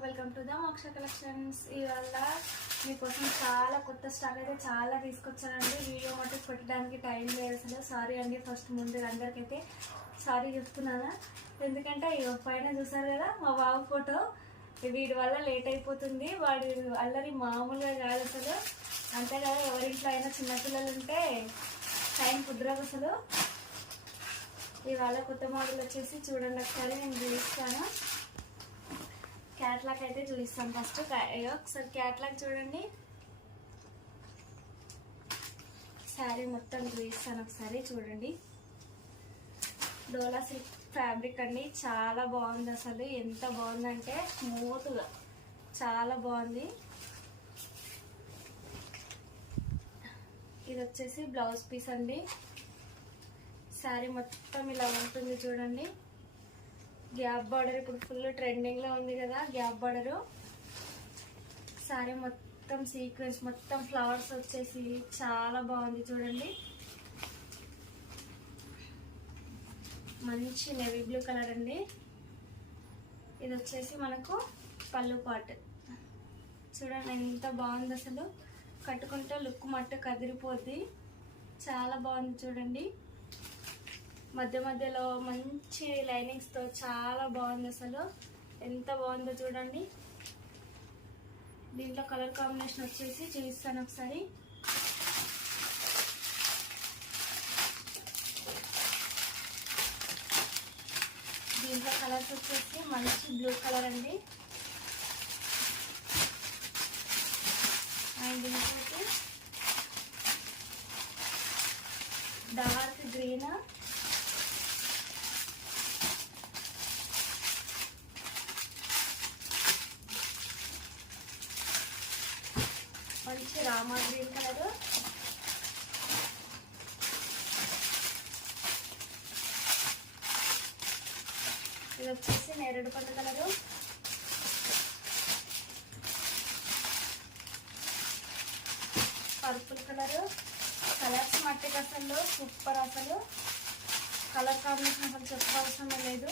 Welcome to the మోక్ష collections. ఇవాళ మీకోసం చాలా కొత్త స్టాక్ అయితే చాలా తీసుకొచ్చానండి. వీడియో మటుకు పెట్టడానికి టైం లేదు అసలు. సారీ అండి, ఫస్ట్ ముందు అందరికైతే సారీ చెప్తున్నాను. ఎందుకంటే పైన చూసారు కదా మా బాబు ఫోటో, వీడి వల్ల లేట్ అయిపోతుంది. వాడు అల్లరి మామూలుగా కాదు అసలు. అంతే కదా, ఎవరింట్లో అయినా చిన్నపిల్లలు ఉంటే టైం కుదరదు అసలు. ఇవాళ కొత్త మోడల్ వచ్చేసి చూడండి, ఒకసారి నేను చూపిస్తాను. క్యాట్లాగ్ అయితే చూపిస్తాను. ఫస్ట్ ఒకసారి క్యాట్లాగ్ చూడండి. శారీ మొత్తం చూపిస్తాను, ఒకసారి చూడండి. డోలా సిల్క్ ఫ్యాబ్రిక్ అండి, చాలా బాగుంది అసలు. ఎంత బాగుందంటే స్మూత్గా చాలా బాగుంది. ఇది వచ్చేసి బ్లౌజ్ పీస్ అండి. శారీ మొత్తం ఇలా ఉంటుంది చూడండి. గ్యాప్ బార్డర్ ఇప్పుడు ఫుల్ ట్రెండింగ్లో ఉంది కదా, గ్యాప్ బార్డరు. శారీ మొత్తం సీక్వెన్స్, మొత్తం ఫ్లవర్స్ వచ్చేసి చాలా బాగుంది చూడండి. మంచి నేవీ బ్లూ కలర్ అండి. ఇది వచ్చేసి మనకు పళ్ళు పార్ట్. చూడండి ఎంత బాగుంది అసలు. కట్టుకుంటే లుక్ మట్టు కదిరిపోద్ది. చాలా బాగుంది చూడండి. మధ్య మధ్యలో మంచి లైనింగ్స్తో చాలా బాగుంది అసలు. ఎంత బాగుందో చూడండి. దీంట్లో కలర్ కాంబినేషన్ వచ్చేసి చూపిస్తాను ఒకసారి. దీంట్లో కలర్స్ వచ్చేసి మంచి బ్లూ కలర్ అండి. అండ్ ఇంకోటి డార్క్ గ్రీన్, మంచి రామా గ్రీన్ కలర్, ఇది వచ్చేసి నేరేడు పండు కలరు, పర్పుల్ కలరు. కలర్స్ మట్టికి అసలు సూపర్ అసలు. కలర్ కాంబినేషన్ అసలు చెప్పవసరం లేదు.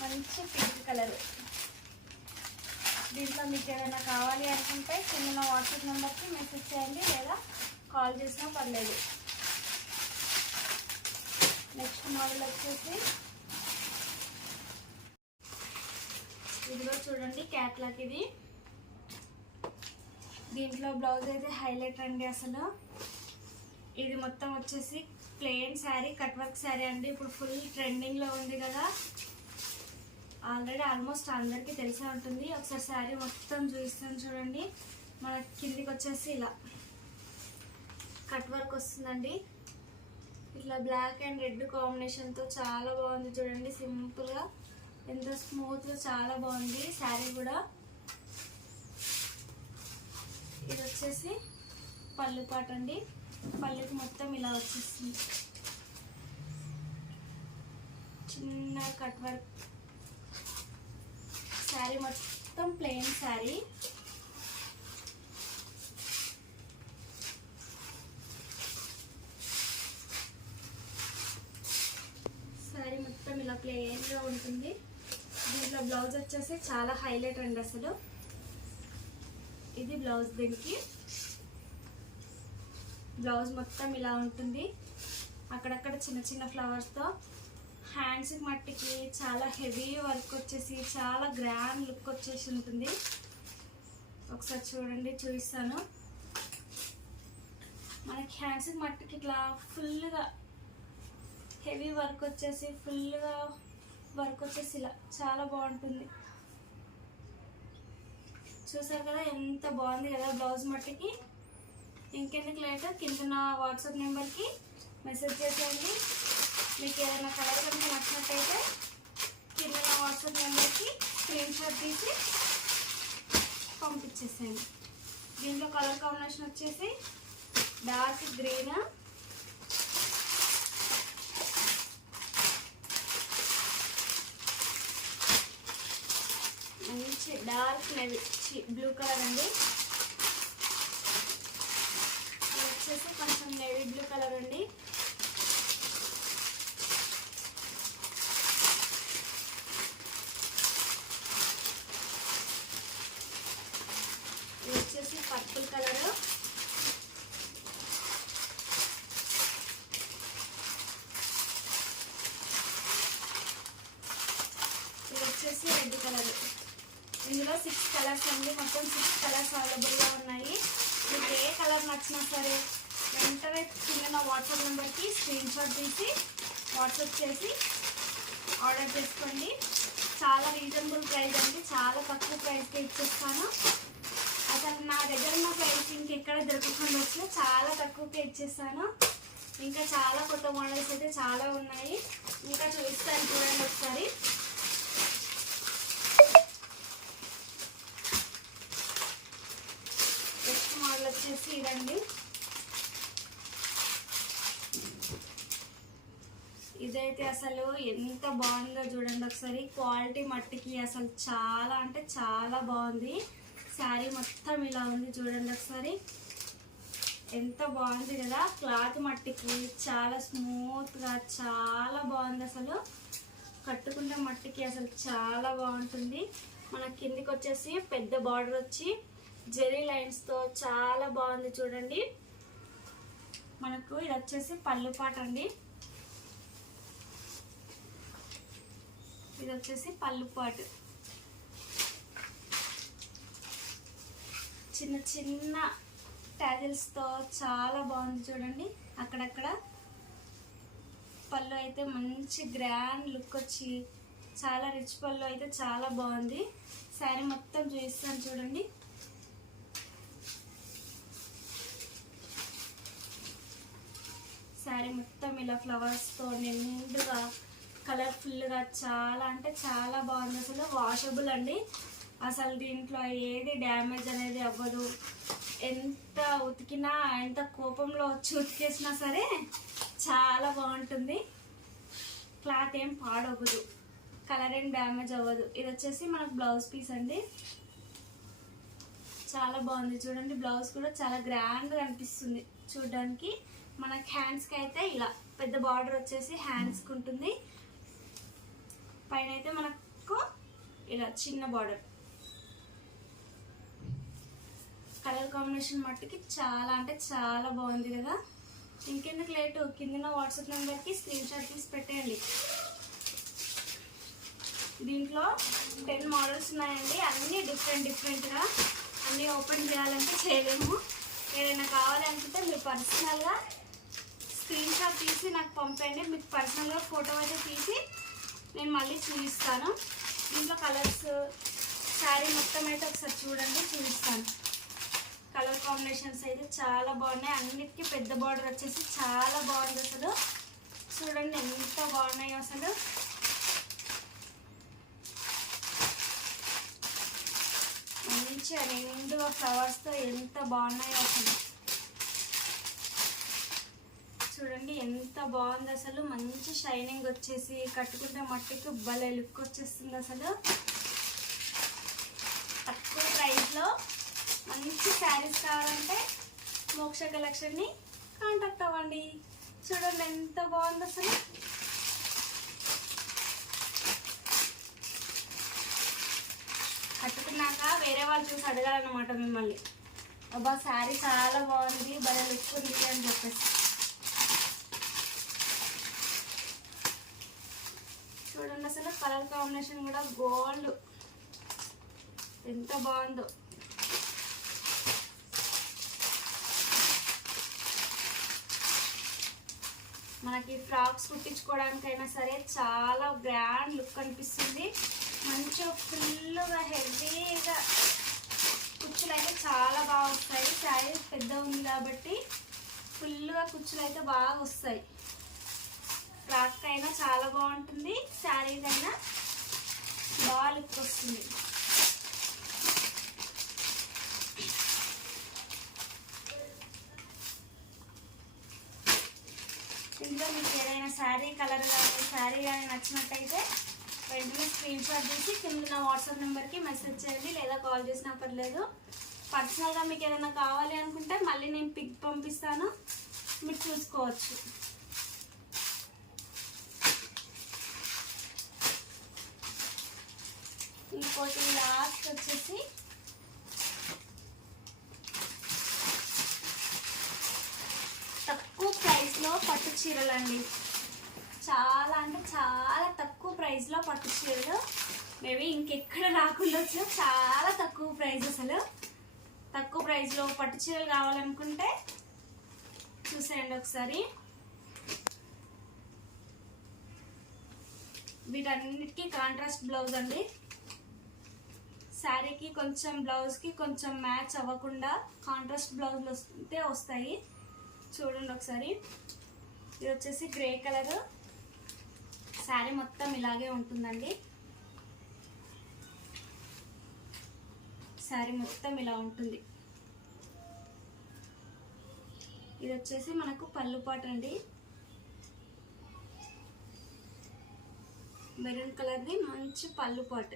మంచి పింక్ కలరు. దీంట్లో మీకు ఏదైనా కావాలి అనుకుంటే చిన్న వాట్సాప్ నెంబర్కి మెసేజ్ చేయండి, లేదా కాల్ చేసినా పర్లేదు. నెక్స్ట్ మోడల్ వచ్చేసి ఇదిగో చూడండి క్యాట్లాగ్. ఇది దీంట్లో బ్లౌజ్ అయితే హైలైట్ అండి అసలు. ఇది మొత్తం వచ్చేసి plain sari, cut work sari అండి. ఇప్పుడు ఫుల్ ట్రెండింగ్లో ఉంది కదా, ఆల్రెడీ ఆల్మోస్ట్ అందరికీ తెలిసే ఉంటుంది. ఒకసారి శారీ మొత్తం చూపిస్తాను చూడండి. మన కిందికి వచ్చేసి ఇలా కట్ వర్క్ వస్తుందండి. ఇట్లా బ్లాక్ అండ్ రెడ్ కాంబినేషన్తో చాలా బాగుంది చూడండి. సింపుల్గా ఎంత స్మూత్గా చాలా బాగుంది శారీ కూడా. ఇది వచ్చేసి పళ్ళు పాట అండి. పళ్ళుకి మొత్తం ఇలా వచ్చేస్తుంది, చిన్న కట్ వర్క్. శారీ మొత్తం ప్లెయిన్ శారీ. శారీ మొత్తం ఇలా ప్లెయిన్గా ఉంటుంది. దీంట్లో బ్లౌజ్ వచ్చేసి చాలా హైలైట్ అండి అసలు. ఇది బ్లౌజ్. దీనికి బ్లౌజ్ మొత్తం ఇలా ఉంటుంది. అక్కడక్కడ చిన్న చిన్న ఫ్లవర్స్తో. హ్యాండ్స్ మట్టికి చాలా హెవీ వర్క్ వచ్చేసి చాలా గ్రాండ్ లుక్ వచ్చేసి ఉంటుంది. ఒకసారి చూడండి, చూపిస్తాను. మనకి హ్యాండ్స్ మట్టికి ఇట్లా ఫుల్గా హెవీ వర్క్ వచ్చేసి ఫుల్గా వర్క్ వచ్చేసి ఇలా చాలా బాగుంటుంది. చూసారు కదా ఎంత బాగుంది కదా బ్లౌజ్ మట్టికి. ఇంకెందుకు లేట్, కింద వాట్సాప్ నెంబర్కి మెసేజ్ చేసేయండి. మీకు ఏదైనా కలర్ కనుక నచ్చినట్టయితే కింద వాట్సాప్ నెంబర్కి స్క్రీన్ షాట్ తీసి పంపించేసేయండి. దీంట్లో కలర్ కాంబినేషన్ వచ్చేసి డార్క్ గ్రీన్, మంచి డార్క్ నేవీ బ్లూ కలర్ అండి. ఇది వచ్చేసి కొంచెం నేవీ బ్లూ కలర్ అండి. వచ్చేసి రెడ్ కలర్. ఇందులో 6 కలర్స్ అండి, మొత్తం 6 కలర్స్ అవైలబుల్గా ఉన్నాయి. మీకు ఏ కలర్ నచ్చినా సరే వెంటనే కింద వాట్సాప్ నెంబర్కి స్క్రీన్ షాట్ తీసి వాట్సాప్ చేసి ఆర్డర్ చేసుకోండి. చాలా రీజనబుల్ ప్రైస్ అండి, చాలా తక్కువ ప్రైస్కి ఇచ్చేస్తాను. అసలు నా దగ్గర ఉన్న ప్రైస్ ఇంకెక్కడ దొరకకుండా వచ్చినా చాలా తక్కువకే ఇచ్చేస్తాను. ఇంకా చాలా కొత్త మోడల్స్ అయితే చాలా ఉన్నాయి, ఇంకా చూపిస్తాను చూడండి ఒకసారి. నెక్స్ట్ మోడల్ వచ్చేసి ఇదండి. ఇదైతే అసలు ఎంత బాగుందో చూడండి ఒకసారి. క్వాలిటీ మట్టికి అసలు చాలా అంటే చాలా బాగుంది. శారీ మొత్తం ఇలా ఉంది చూడండి ఒకసారి, ఎంత బాగుంది కదా. క్లాత్ మట్టికి చాలా స్మూత్గా చాలా బాగుంది. అసలు కట్టుకుంటే మట్టికి అసలు చాలా బాగుంటుంది. మన కిందికి వచ్చేసి పెద్ద బార్డర్ వచ్చి జెరీ లైన్స్తో చాలా బాగుంది చూడండి. మనకు ఇది వచ్చేసి పళ్ళు పాట అండి. ఇది వచ్చేసి పళ్ళు పాటు, చిన్న చిన్న టాజిల్స్తో చాలా బాగుంది చూడండి. అక్కడక్కడ పళ్ళు అయితే మంచి గ్రాండ్ లుక్ వచ్చి చాలా రిచ్ పళ్ళు అయితే చాలా బాగుంది. శారీ మొత్తం చూపిస్తాను చూడండి. శారీ మొత్తం ఇలా ఫ్లవర్స్తో నిండుగా కలర్ఫుల్గా చాలా అంటే చాలా బాగుంది. అసలు వాషబుల్ అండి, అసలు దీంట్లో ఏది డ్యామేజ్ అనేది అవ్వదు. ఎంత ఉతికినా ఎంత కోపంలో వచ్చి ఉతికేసినా సరే చాలా బాగుంటుంది. క్లాత్ ఏం పాడవ్వదు, కలర్ ఏం డ్యామేజ్ అవ్వదు. ఇది వచ్చేసి మనకు బ్లౌజ్ పీస్ అండి, చాలా బాగుంది చూడండి. బ్లౌజ్ కూడా చాలా గ్రాండ్గా అనిపిస్తుంది చూడడానికి. మనకి హ్యాండ్స్కి అయితే ఇలా పెద్ద బార్డర్ వచ్చేసి హ్యాండ్స్కి ఉంటుంది. పైన అయితే మనకు ఇలా చిన్న బార్డర్. కలర్ కాంబినేషన్ మట్టుకి చాలా అంటే చాలా బాగుంది కదా. ఇంకెందుకు లేటు, కింద వాట్సాప్ నెంబర్కి స్క్రీన్ షాట్ తీసి పెట్టేయండి. దీంట్లో 10 మోడల్స్ ఉన్నాయండి, అన్నీ డిఫరెంట్గా. అన్నీ ఓపెన్ చేయాలంటే చేయలేము. ఏదైనా కావాలనుకుంటే మీరు పర్సనల్గా స్క్రీన్ షాట్ తీసి నాకు పంపండి. మీకు పర్సనల్గా ఫోటో అయితే తీసి నేను మళ్ళీ చూపిస్తాను. దీంట్లో కలర్స్ శారీ మొత్తం అయితే ఒకసారి చూడండి, చూపిస్తాను. కలర్ కాంబినేషన్స్ అయితే చాలా బాగున్నాయి. అన్నిటికీ పెద్ద బార్డర్ వచ్చేసి చాలా బాగుంది. అసలు చూడండి ఎంత బాగున్నాయో అసలు. మంచిగా నిండుగా ఫ్లవర్స్తో ఎంత బాగున్నాయో అసలు. చూడండి ఎంత బాగుంది అసలు. మంచి షైనింగ్ వచ్చేసి కట్టుకుంటే మట్టికి భలే లుక్ వచ్చేస్తుంది. అసలు తక్కువ ప్రైస్లో మంచి శారీస్ కావాలంటే మోక్ష కలెక్షన్ని కాంటాక్ట్ అవ్వండి. చూడండి ఎంత బాగుంది అసలు. కట్టుకున్నాక వేరే వాళ్ళు చూసి అడగాలన్నమాట మిమ్మల్ని, అబ్బా శారీ చాలా బాగుంది, భలే లుక్ ఉంది అని చెప్పేసి. చూడండి అసలు కలర్ కాంబినేషన్ కూడా గోల్డ్ ఎంత బాగుందో. మనకి ఫ్రాక్స్ కుట్టించుకోవడానికైనా సరే చాలా గ్రాండ్ లుక్ అనిపిస్తుంది. మంచిగా ఫుల్గా హెవీగా కుచ్చులు అయితే చాలా బాగా వస్తాయి. శారీ పెద్ద ఉంది కాబట్టి ఫుల్గా కుచ్చులు అయితే బాగా వస్తాయి. ఫ్రాక్ అయినా చాలా బాగుంటుంది, శారీకైనా బాగా లుక్ వస్తుంది. ఇందులో మీకు ఏదైనా శారీ కలర్ కానీ శారీ కానీ నచ్చినట్టయితే వెంటనే స్క్రీన్ షాట్ తీసి కింద వాట్సాప్ నెంబర్కి మెసేజ్ చేయండి, లేదా కాల్ చేసినా పర్లేదు. పర్సనల్గా మీకు ఏదైనా కావాలి అనుకుంటే మళ్ళీ నేను పిక్ పంపిస్తాను, మీరు చూసుకోవచ్చు. ఇంకోటి లాస్ట్ వచ్చేసి తక్కువ ప్రైస్లో పట్టు చీరలండి. చాలా అంటే చాలా తక్కువ ప్రైస్ ప్రైస్లో పట్టు చీరలు మేబీ ఇంకెక్కడ రాకుండొచ్చు. చాలా తక్కువ ప్రైస్, అసలు తక్కువ ప్రైస్లో పట్టు చీరలు కావాలనుకుంటే చూసేయండి ఒకసారి. వీటన్నిటికీ కాంట్రాస్ట్ బ్లౌజ్ అండి. శారీకి కొంచెం బ్లౌజ్కి కొంచెం మ్యాచ్ అవ్వకుండా కాంట్రాస్ట్ బ్లౌజ్లు వస్తాయి. చూడండి ఒకసారి. ఇది వచ్చేసి గ్రే కలర్. శారీ మొత్తం ఇలాగే ఉంటుందండి. శారీ మొత్తం ఇలా ఉంటుంది. ఇది వచ్చేసి మనకు పళ్ళు పాట అండి. మెరూన్ కలర్ది మంచి పళ్ళు పాట.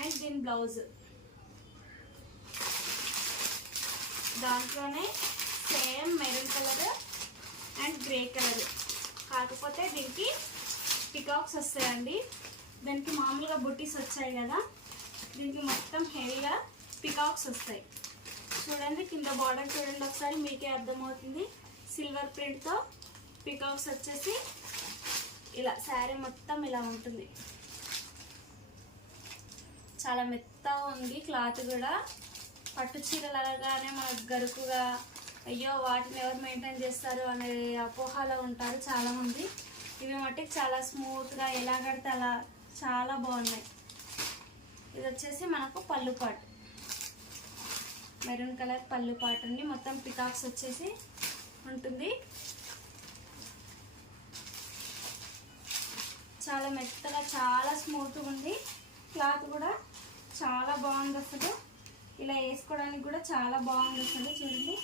అండ్ దీని బ్లౌజ్ దాంట్లోనే same maroon colour and grey colour, కాకపోతే దీనికి పికాక్స్ వస్తాయండి. దానికి మామూలుగా బుట్టీస్ వచ్చాయి కదా, దీనికి మొత్తం హెవీగా పికాక్స్ వస్తాయి. చూడండి కింద బార్డర్ చూడండి ఒకసారి, మీకే అర్థమవుతుంది. సిల్వర్ ప్రింట్తో పికాక్స్ వచ్చేసి ఇలా శారీ మొత్తం ఇలా ఉంటుంది. చాలా మెత్తగా ఉంది క్లాత్ కూడా. పట్టు చీరలు అనగానే మనకు గరుకుగా, అయ్యో వాటిని ఎవరు మెయింటైన్ చేస్తారు అనే అపోహలో ఉంటారు చాలామంది. ఇవి మట్టుకు చాలా స్మూత్గా ఎలా కడితే అలా చాలా బాగున్నాయి. ఇది వచ్చేసి మనకు పళ్ళు పాటు, మెరూన్ కలర్ పళ్ళు పాటు అండి. మొత్తం పికాక్స్ వచ్చేసి ఉంటుంది. చాలా మెత్తగా చాలా స్మూత్గా ఉంది. క్లాత్ కూడా చాలా బాగుంది అసలు. ఇలా వేసుకోవడానికి కూడా చాలా బాగుంది అసలు. చూడండి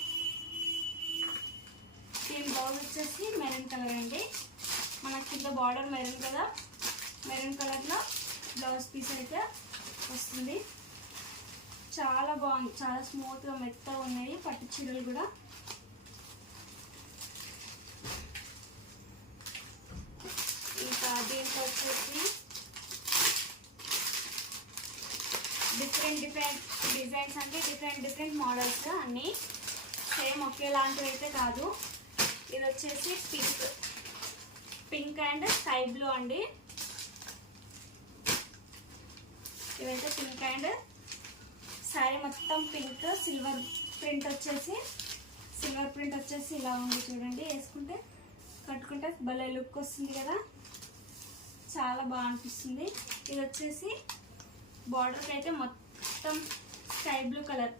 దీని బ్లౌజ్ వచ్చేసి మెరూన్ కలర్ అండి. మనకి కింద బార్డర్ మెరూన్ కదా, మెరూన్ కలర్లో బ్లౌజ్ పీస్ అయితే వస్తుంది. చాలా బాగుంది, చాలా స్మూత్గా మెత్తగా ఉన్నాయి పట్టు చీరలు కూడా. ఇంకా దీంట్లో వచ్చేసి డిఫరెంట్ డిజైన్స్ అంటే డిఫరెంట్ మోడల్స్ అన్నీ సేమ్ ఒకేలాంటివి అయితే కాదు. ఇది వచ్చేసి పింక్ అండ్ స్కై బ్లూ అండి. ఇవైతే పింక్ అండ్ శారీ మొత్తం పింక్, సిల్వర్ ప్రింట్ వచ్చేసి ఇలా ఉంది చూడండి. వేసుకుంటే కట్టుకుంటే భలే లుక్ వస్తుంది కదా, చాలా బాగా అనిపిస్తుంది. ఇది వచ్చేసి బార్డర్కి అయితే మొత్తం స్కై బ్లూ కలర్.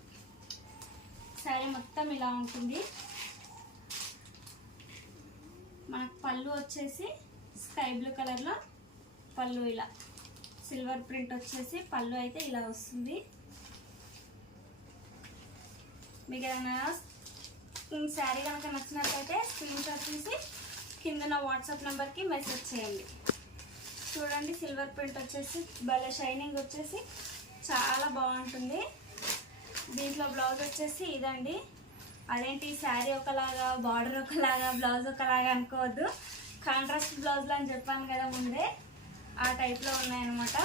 శారీ మొత్తం ఇలా ఉంటుంది. మనకు పళ్ళు వచ్చేసి స్కై బ్లూ కలర్లో పళ్ళు, ఇలా సిల్వర్ ప్రింట్ వచ్చేసి పళ్ళు అయితే ఇలా వస్తుంది. మీకు ఏదైనా శారీ కనుక నచ్చినట్లయితే స్క్రీన్ షాట్ తీసి కింద నా వాట్సాప్ నెంబర్కి మెసేజ్ చేయండి. చూడండి సిల్వర్ ప్రింట్ వచ్చేసి భలే షైనింగ్ వచ్చేసి చాలా బాగుంటుంది. దీంట్లో బ్లౌజ్ వచ్చేసి ఇదండి. అదేంటి శారీ ఒకలాగా, బార్డర్ ఒకలాగా, బ్లౌజ్ ఒకలాగా అనుకోవద్దు. కాంట్రాస్ట్ బ్లౌజ్లు అని చెప్పాను కదా ముందే, ఆ టైప్లో ఉన్నాయన్నమాట.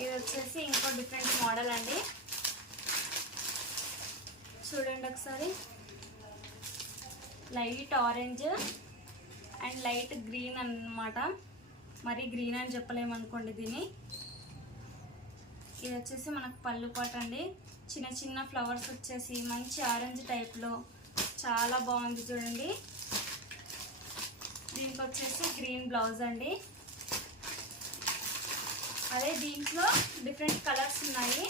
ఇది వచ్చేసి ఇంకో డిఫరెంట్ మోడల్ అండి. చూడండి ఒకసారి. Light orange and light green అన్నమాట. మరి గ్రీన్ అని చెప్పలేమనుకోండి దీన్ని. ఇది వచ్చేసి మనకు పళ్ళు పాట అండి. చిన్న చిన్న ఫ్లవర్స్ వచ్చేసి మంచి ఆరెంజ్ టైప్లో చాలా బాగుంది చూడండి. దీనికి వచ్చేసి గ్రీన్ బ్లౌజ్ అండి. అదే దీంట్లో డిఫరెంట్ కలర్స్ ఉన్నాయి.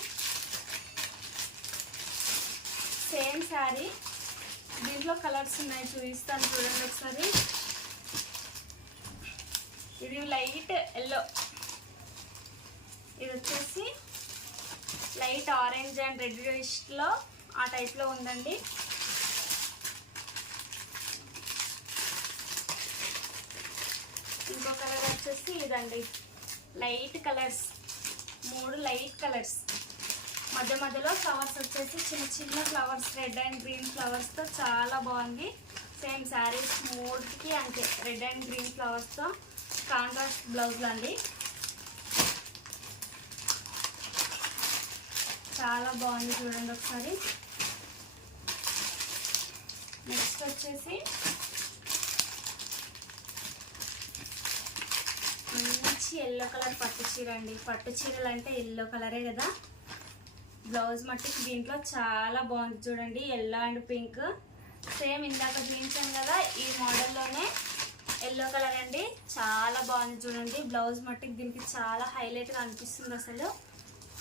సేమ్ శారీ, దీంట్లో కలర్స్ ఉన్నాయి, చూపిస్తాను చూడండి ఒకసారి. ఇది లైట్ ఎల్లో, ఇది వచ్చేసి లైట్ ఆరెంజ్ అండ్ రెడ్డిష్లో ఆ టైప్లో ఉందండి. ఇంకో కలర్ వచ్చేసి ఇదండి. లైట్ కలర్స్, 3 లైట్ కలర్స్, మధ్యలో ఫ్లవర్స్ వచ్చేసి చిన్న చిన్న ఫ్లవర్స్, రెడ్ అండ్ గ్రీన్ ఫ్లవర్స్తో చాలా బాగుంది. సేమ్ శారీస్ 3కి అంతే, రెడ్ అండ్ గ్రీన్ ఫ్లవర్స్తో కాంట్రాస్ట్ బ్లౌజ్లు అండి. చాలా బాగుంది చూడండి ఒకసారి. నెక్స్ట్ వచ్చేసి మంచి ఎల్లో కలర్ పట్టు చీర అండి. పట్టు చీరలు అంటే ఎల్లో కలరే కదా. బ్లౌజ్ మట్టికి దీంట్లో చాలా బాగుంది చూడండి, ఎల్లో అండ్ పింక్. సేమ్ ఇందాక చూపించాను కదా ఈ మోడల్లోనే ఎల్లో కలర్ అండి. చాలా బాగుంది చూడండి. బ్లౌజ్ మట్టికి దీనికి చాలా హైలైట్గా అనిపిస్తుంది. అసలు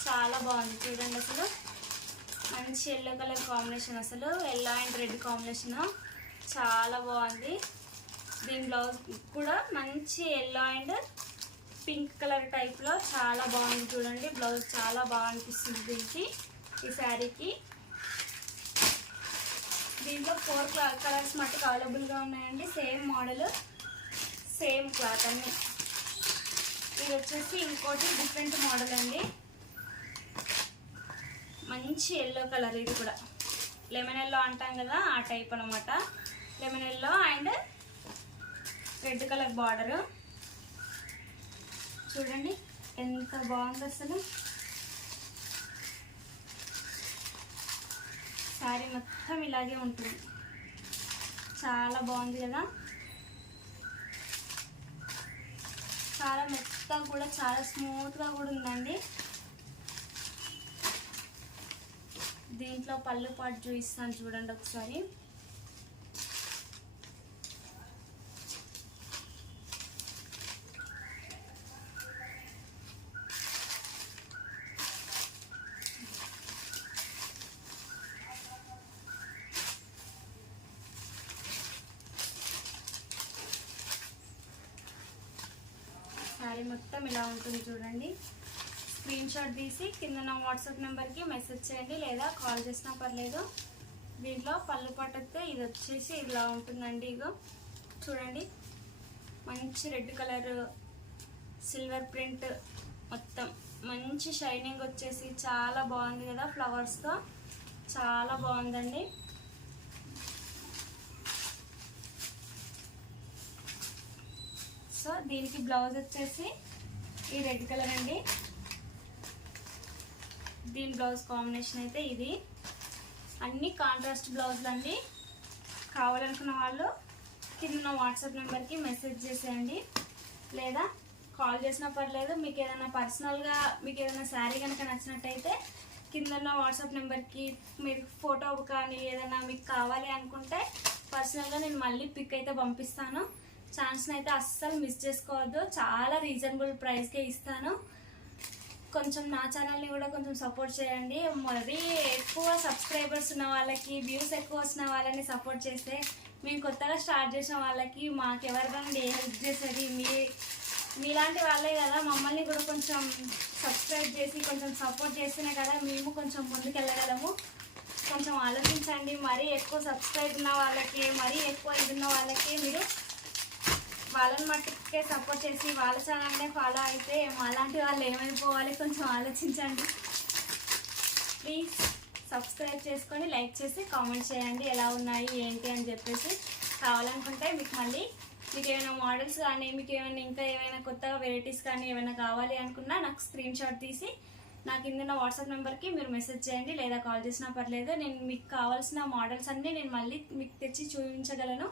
చాలా బాగుంది చూడండి. అసలు మంచి ఎల్లో కలర్ కాంబినేషన్, అసలు ఎల్లో అండ్ రెడ్ కాంబినేషన్ చాలా బాగుంది. దీని బ్లౌజ్ కూడా మంచి ఎల్లో అండ్ పింక్ కలర్ టైప్లో చాలా బాగుంది చూడండి. బ్లౌజ్ చాలా బాగా అనిపిస్తుంది దీనికి, ఈ శారీకి. దీంట్లో 4 కలర్స్ మట్టుకు అవైలబుల్గా ఉన్నాయండి. సేమ్ మోడల్, సేమ్ క్లాత్ అన్ని. ఇది వచ్చేసి ఇంకోటి డిఫరెంట్ మోడల్ అండి. మంచి ఎల్లో కలర్, ఇది కూడా లెమన్ ఎల్లో అంటాం కదా ఆ టైప్ అనమాట. Lemon yellow and red colour border చూడండి ఎంత బాగుంది. అసలు శారీ మొత్తం ఇలాగే ఉంటుంది. చాలా బాగుంది కదా. చాలా మెత్తగా కూడా, చాలా స్మూత్గా కూడా ఉందండి. దీంట్లో పళ్ళు పాటు చూపిస్తాను చూడండి ఒకసారి. శారీ మొత్తం ఇలా ఉంటుంది చూడండి. స్క్రీన్ షాట్ తీసి కింద నా వాట్సాప్ నెంబర్కి మెసేజ్ చేయండి, లేదా కాల్ చేసినా పర్లేదు. దీంట్లో పళ్ళు పట్టతే ఇది వచ్చేసి ఇలా ఉంటుందండి. ఇగో చూడండి, మంచి రెడ్ కలర్ సిల్వర్ ప్రింట్, మొత్తం మంచి షైనింగ్ వచ్చేసి చాలా బాగుంది కదా. ఫ్లవర్స్తో చాలా బాగుందండి. సో దీనికి బ్లౌజ్ వచ్చేసి ఈ రెడ్ కలర్ అండి. దీని బ్లౌజ్ కాంబినేషన్ అయితే ఇది. అన్ని కాంట్రాస్ట్ బ్లౌజులు అండి. కావాలనుకున్న వాళ్ళు కింద వాట్సాప్ నెంబర్కి మెసేజ్ చేసేయండి, లేదా కాల్ చేసినా పర్లేదు. మీకు ఏదైనా పర్సనల్గా మీకు ఏదైనా శారీ కనుక నచ్చినట్టయితే కింద వాట్సాప్ నెంబర్కి మీరు ఫోటో కానీ ఏదైనా మీకు కావాలి అనుకుంటే పర్సనల్గా నేను మళ్ళీ పిక్ అయితే పంపిస్తాను. ఛాన్స్ని అయితే అస్సలు మిస్ చేసుకోవద్దు. చాలా రీజనబుల్ ప్రైస్కే ఇస్తాను. కొంచెం నా ఛానల్ని కూడా కొంచెం సపోర్ట్ చేయండి. మరీ ఎక్కువ సబ్స్క్రైబర్స్ ఉన్న వాళ్ళకి, వ్యూస్ ఎక్కువ వచ్చిన వాళ్ళని సపోర్ట్ చేస్తే, మేము కొత్తగా స్టార్ట్ చేసిన వాళ్ళకి మాకెవరికైనా హెల్ప్ చేసేది మీలాంటి వాళ్ళే కదా. మమ్మల్ని కూడా కొంచెం సబ్స్క్రైబ్ చేసి కొంచెం సపోర్ట్ చేస్తేనే కదా మేము కొంచెం ముందుకు వెళ్ళగలము. కొంచెం ఆలోచించండి. మరీ ఎక్కువ సబ్స్క్రైబ్ ఉన్న వాళ్ళకి, మరీ ఎక్కువ ఇది ఉన్న వాళ్ళకి మీరు వాళ్ళని మట్టుకే సపోర్ట్ చేసి వాళ్ళ ఛానల్నే ఫాలో అయితే అలాంటి వాళ్ళు ఏమైపోవాలి, కొంచెం ఆలోచించండి ప్లీజ్. సబ్స్క్రైబ్ చేసుకొని లైక్ చేసి కామెంట్ చేయండి ఎలా ఉన్నాయి ఏంటి అని చెప్పేసి. కావాలనుకుంటే మీకు ఏమైనా మోడల్స్ కానీ, మీకు ఏమైనా ఇంకా ఏమైనా కొత్తగా వెరైటీస్ కానీ ఏమైనా కావాలి అనుకున్నా నాకు స్క్రీన్ షాట్ తీసి నాకు కింద వాట్సాప్ నెంబర్కి మీరు మెసేజ్ చేయండి, లేదా కాల్ చేసినా పర్లేదు. నేను మీకు కావాల్సిన మోడల్స్ అన్నీ నేను మళ్ళీ మీకు తెచ్చి చూపించగలను.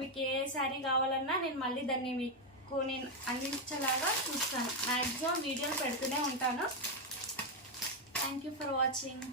మీకు ఏ శారీ కావాలన్నా నేను మళ్ళీ దాన్ని మీకు నేను అందించేలాగా చూస్తాను. మ్యాక్సిమం వీడియోలు పెడుతూనే ఉంటాను. Thank you for watching.